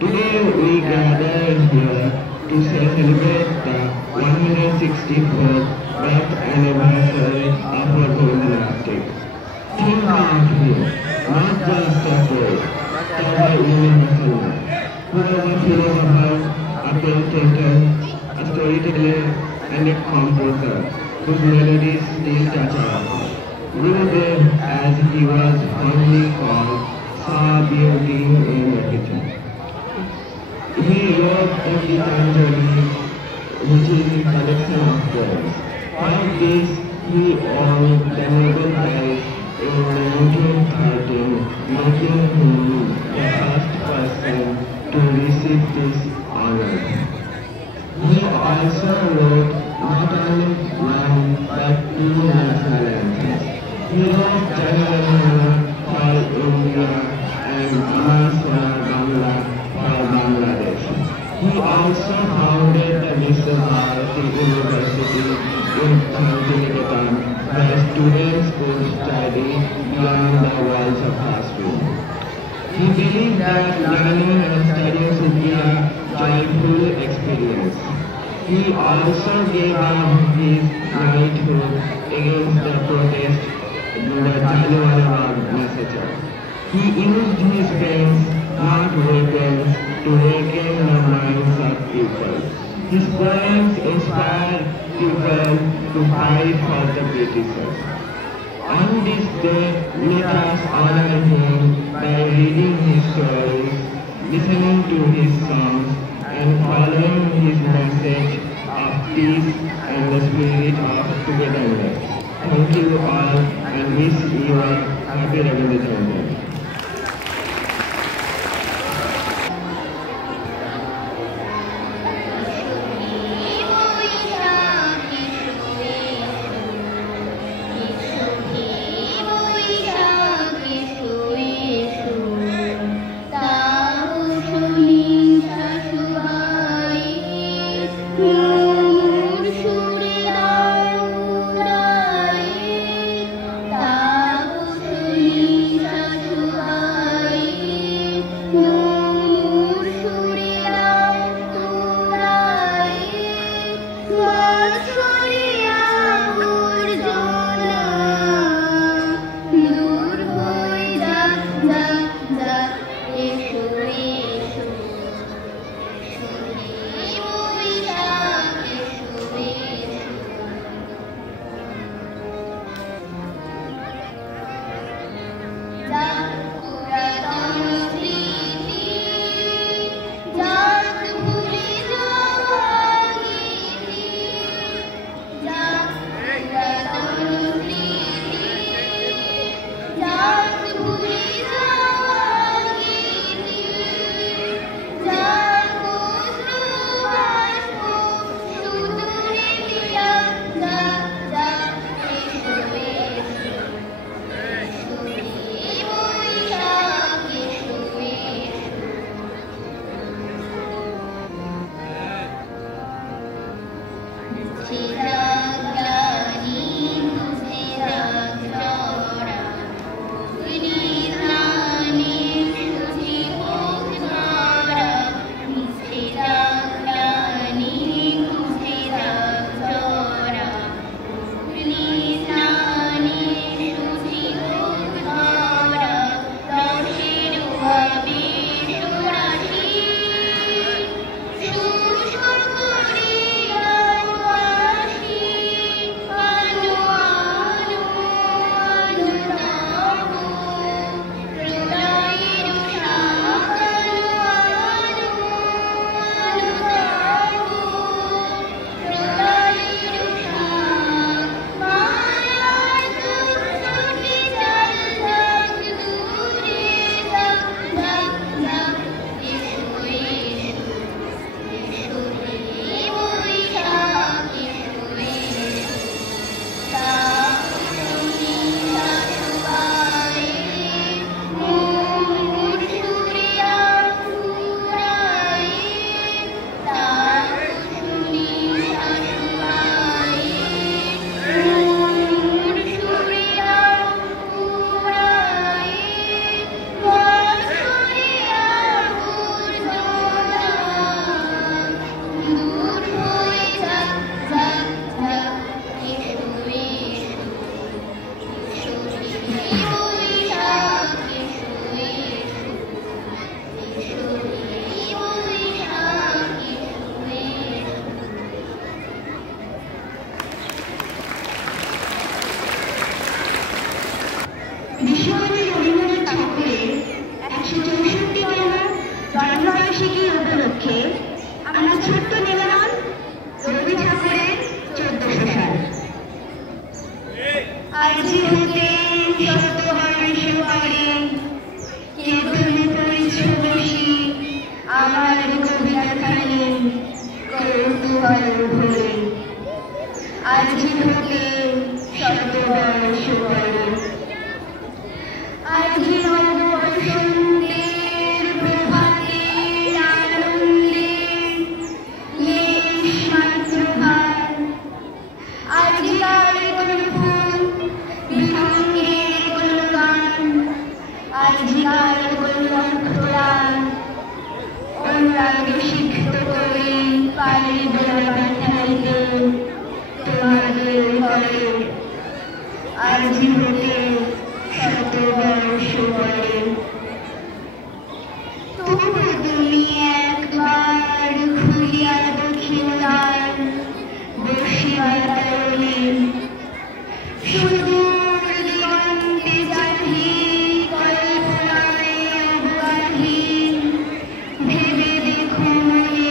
Today we gather here to celebrate the 164th birth anniversary of our golden elastic. Think of him, not just a poet, but a universal man. Who was a philosopher, a painter, a storyteller, and a composer whose melodies still touch our heart. Gurudev, as he was fondly called, saw beauty in everything. He wrote the Gitanjali, which is a collection of poems. For this, he won the Nobel Prize in 1913, making him the first person to receive this honor. He also wrote not only one but two national anthems. He wrote Jana Gana for India and Amar Swara Bangla for Bangladesh. He also founded the Vishwa Bharati University in Shantiniketan, where students could study beyond the walls of classroom. He believed that learning and studying should be a joyful experience. He also gave up his knighthood against the protest in the Jallianwala Bagh massacre. He used his pens, not weapons, to awaken the minds of people. His poems inspired people to fight for the Britishers. On this day, let us honor him by reading his stories, listening to his songs, and following his message of peace and the spirit of togetherness. Thank you all and wish you a happy Rabindra Jayanti. Thank you. আমার ছোট্ট নিবেদন রবি ঠাকুরের 1400 সাল। আজি হতে শতবর্ষ পরে কে তুমি পড়েছ বসি আমার কবিতাখানি কৌতূহল ভরে। আজি হতে শতবর্ষ পরে আজি নববসন্তের প্রভাতের আনন্দে মাতৃভার আজিকার কোন ফুল বিহঙ্গের কোন গান আজিকার কোন অক্ষরান অনুরাগে শিক্ষিত করে পারিব না পাঠাইতে তোমাদের ঘরে। আজি হতে শতবর্ষ পরে তবু তুমি একবার খুলিয়া দেখিও দ্বার বসিবার কারণে সুদূর দিগন্তে চাহি কল্পনায় অবগাহী ভেবে দেখো মনে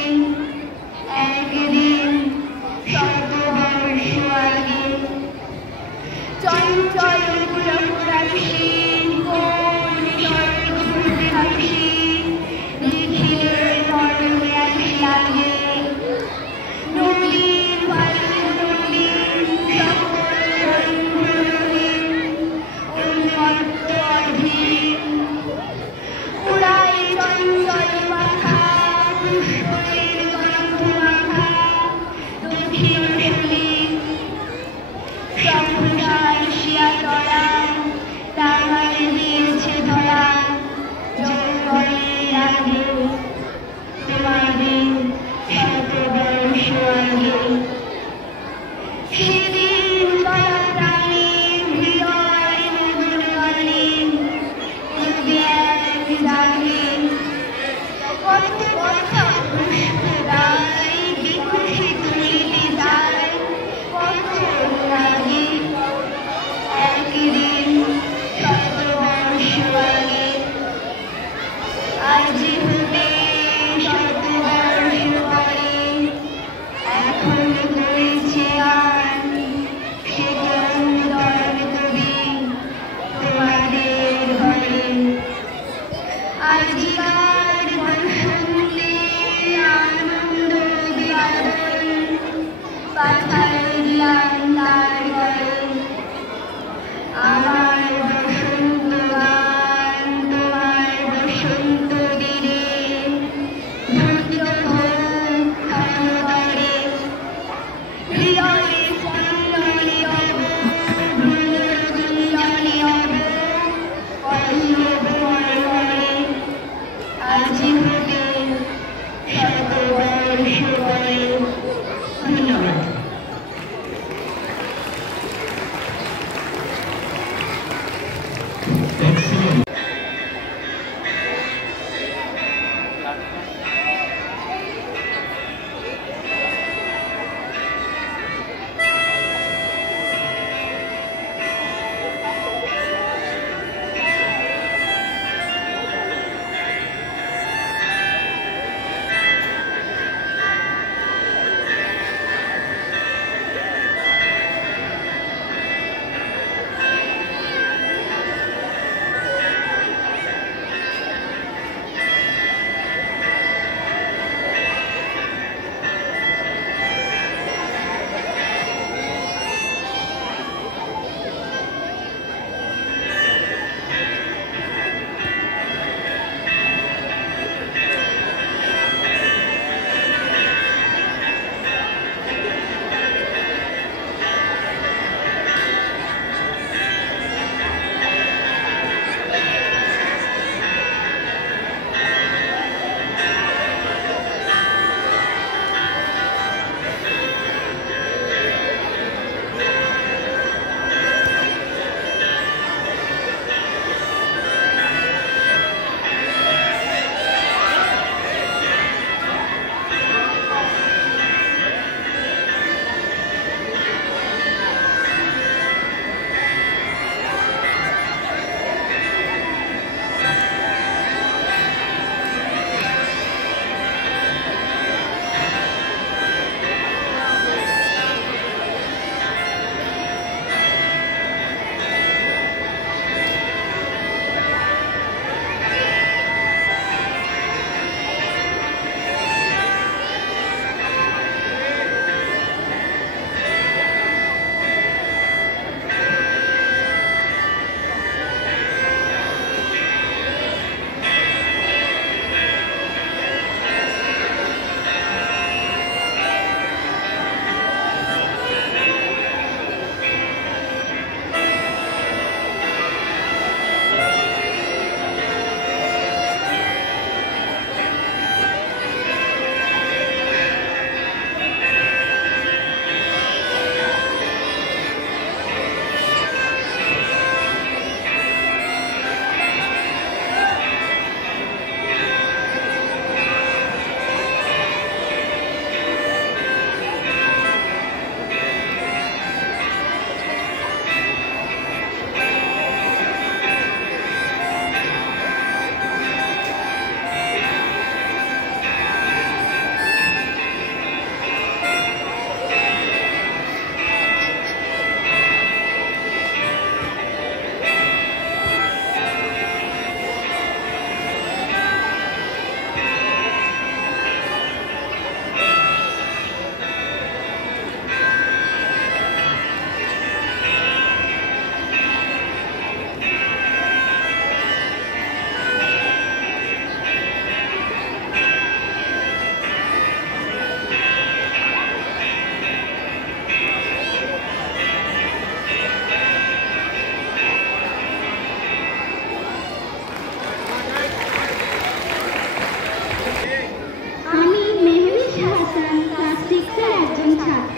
হাসান ক্লাস 6 এর একজন ছাত্র।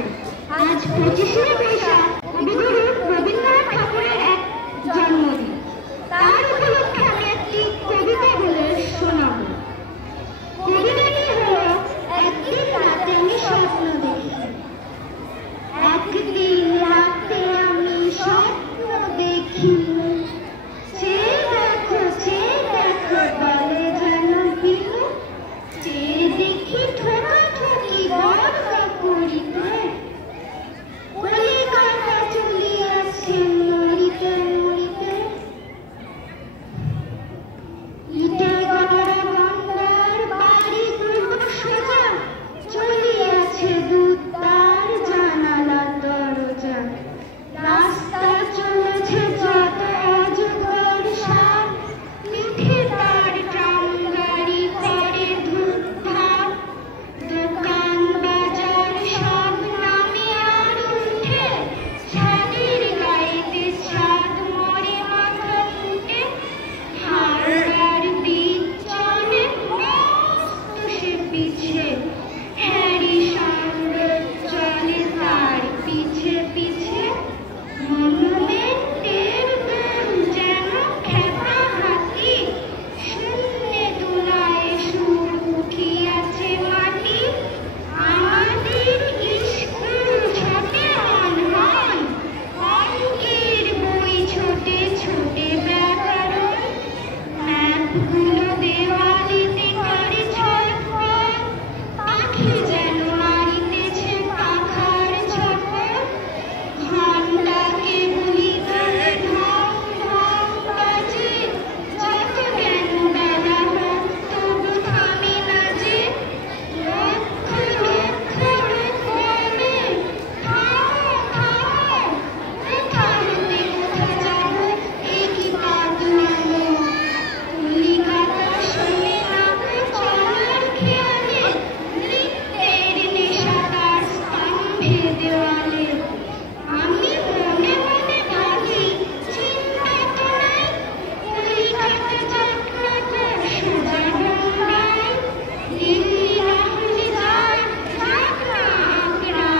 আজ 25শে বৈশাখ বিগুরু রবীন্দ্রনাথ ঠাকুরের এক জন্মদিন। তার উপলক্ষে আমি একটি কবিতা বলে শোনাব। কবিতাটি হলো, একদিন রাতে আমি স্বপ্ন দেখি। একদিন রাতে আমি স্বপ্ন দেখি, চেয়ে দেখো বলে যেন বিনু, চেয়ে দেখি ঠোকাঠুকি বর্ষা করিতে, কলিকাতা চলিয়াছে মরিতে মরিতে। ইটে গড়া গন্ডার বাড়ি দুটো সোজা, চলিয়াছে দুতার জানালা দরজা। রাস্তা চলেছে যত অজগর সাপ, পিঠে তার ট্রাম গাড়ি করে ধূপধাপ। দোকান বাজার সব নামিয়ার উঠে, ছাদের গায়েতে ছাদ মরে মাথা ফুটে। হাওড়ার বীজ চলে মস্ত সে পিছে, হ্যারি সঙ্গে চলে তার পিছে পিছে। মনুমেন্টের দল যেন খেপা হাতি, শূন্যে দুলায় সুর উঠিয়াছে মাটি। আমাদের স্কুল ছোটে হন, অঙ্কের বই ছোটে ছোটে ব্যাকরণ। ম্যাপগুলো দেওয়ালিতে করে ছটফট, পাখি যেন মারিতেছে পাখার ছটফট। ঘণ্টাকে বলি ধরে ঢং ঢং বাজে, যত জ্ঞান বেলা হোক তবু থামে না যে। লক্ষ লক্ষ রূপমে থামো থামো, কোথা হতে কোথা যাব এ কি পাগলামো। কলিকাতা শোনে না তো চলার খেয়ালে, নৃত্যের নেশা তার স্তম্ভে দেওয়ালে। আমি মনে মনে ভাবি, চিন্তা তো নাই, কলিকাতা যাক না তো সোজা বোম্বাই। দিল্লি না হলে যাক, যাক না আগ্রা,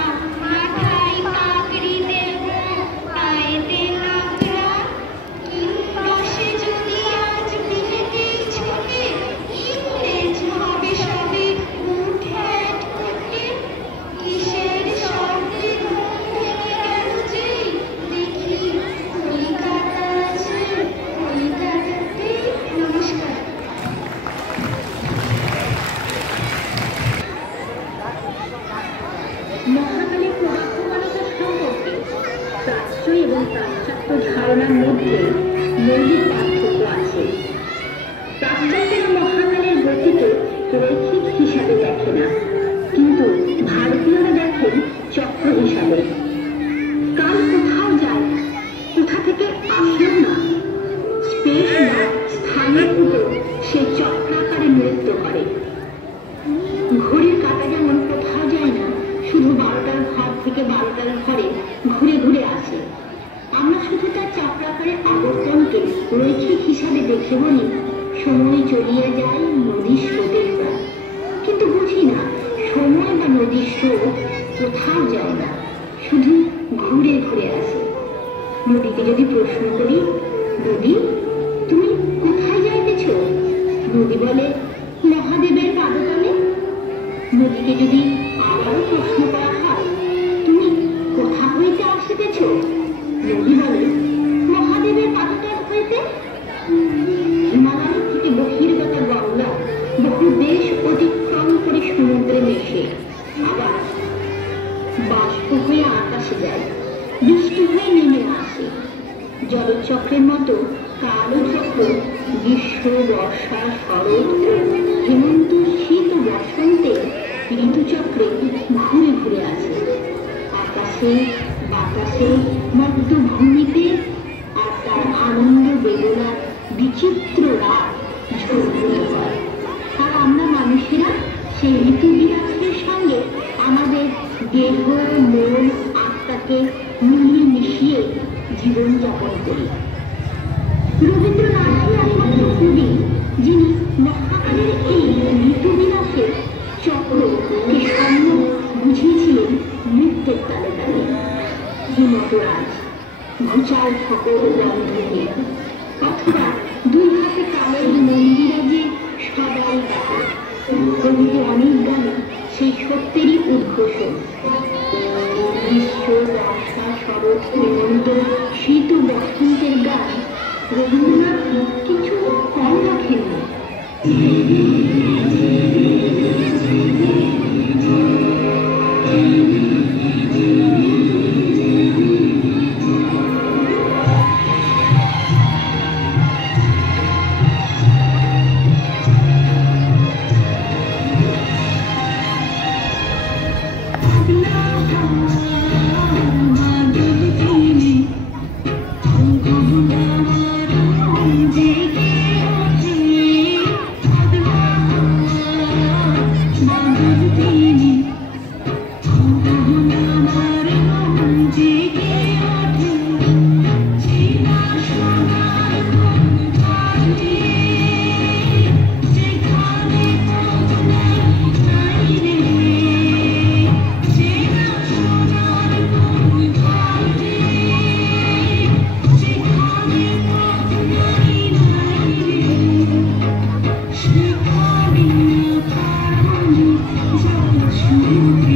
মাথায় পাগড়ি দেব পায়েতে নাগরা। কিংবা সে যদি আজ বিলেতেই ছোটে, ইংরেজ হবে সবে বুট হ্যাট পরে। কিসের শব্দে ঘুম ভেঙে গেল যেই, দেখি কলিকাতা আছে কলিকাতাতে। নমস্কার। মহাকালের প্রবাহমানতা সম্পর্কে প্রাচ্য এবং পাশ্চাত্য ধারণার মধ্যে মৌলিক পার্থক্য আছে। পাশ্চাত্যেরা মহাকালের গতিকে রৈখিক হিসাবে দেখে না, কিন্তু ভারতীয়রা দেখেন চক্র হিসাবে। কাল কোথাও যায়, কোথা থেকে আসেও না, স্পেস বা স্থানের উপর সে চক্রাকারে নৃত্য করে। ঘড়ির কাঁটা যেমন কোথাও যায় না, শুধু 12টার ঘর থেকে 12টার ঘরে ঘুরে ঘুরে আসে। আমরা শুধু তার চক্রাকারে আবর্তনকে রৈখিক হিসাবে দেখে বলি, সময় চলিয়া যায় নদীর স্রোতের পর। কিন্তু বুঝি না, সময় বা নদীর স্রোত কোথাও যায় না, শুধু ঘুরে ঘুরে আসে। নদীকে যদি প্রশ্ন করি, নদী তুমি কোথায় যাইতেছ? নদী বলে, মহাদেবের পাদতলে। নদীকে যদি আবারও প্রশ্ন করা হয়, তুমি কোথা হইতে আসিতেছ? নদী বলে, মহাদেবের পাদতল হইতে। হিমালয় থেকে বহির্গত গঙ্গা বহু দেশ অতিক্রম করে সমুদ্রে মেশে, আবার বাষ্প হয়ে আকাশে যায়, বৃষ্টি হয়ে নেমে আসে। জলচক্রের মতো কালচক্র গ্রীষ্ম, বর্ষা, শরৎ ও হেমন্ত, শীত ও বসন্তে ঋতুচক্রে ঘুরে ঘুরে আসে। আকাশে, বাতাসে, মধ্যভূমিতে, আর তার আনন্দ বেদনার বিচিত্র রাত ঝলমলে হয়। আর আমরা মানুষেরা সেই ঋতু বিরাটের সঙ্গে আমাদের দেহ, মন, আত্মাকে মিলিয়ে মিশিয়ে জীবনযাপন করি। রবীন্দ্রনাথই একমাত্র কবি যিনি মহাকালের এই ঋতু বিলাসের চক্রকে স্বরাজ, ঘুচাল সকল বন্ধকে, অথবা দুই হাতে কালের মন্দিরাজে সবাই ডাকে। প্রভৃতি অনেক গানে সেই সত্যেরই উদ্ঘোষণ। গ্রীষ্ম, বর্ষা, শরৎ, হেমন্ত, শীত ও বসন্তের গান রবীন্দ্রনাথ কিছু কম রাখেননি। Thank you.